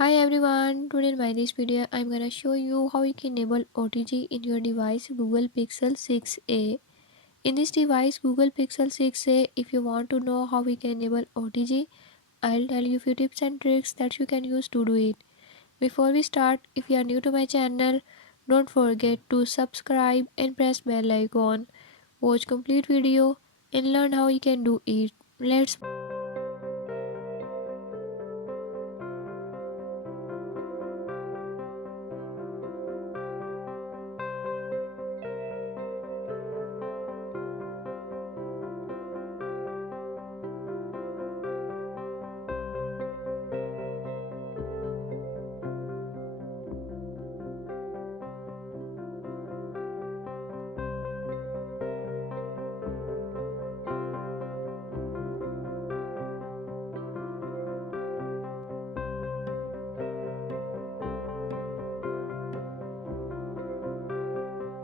Hi everyone, today in my this video I'm gonna show you how you can enable OTG in your device Google Pixel 6a. In this device Google Pixel 6a, if you want to know how we can enable OTG, I'll tell you few tips and tricks that you can use to do it. Before we start, if you are new to my channel, don't forget to subscribe and press bell icon. Watch complete video and learn how you can do it. Let's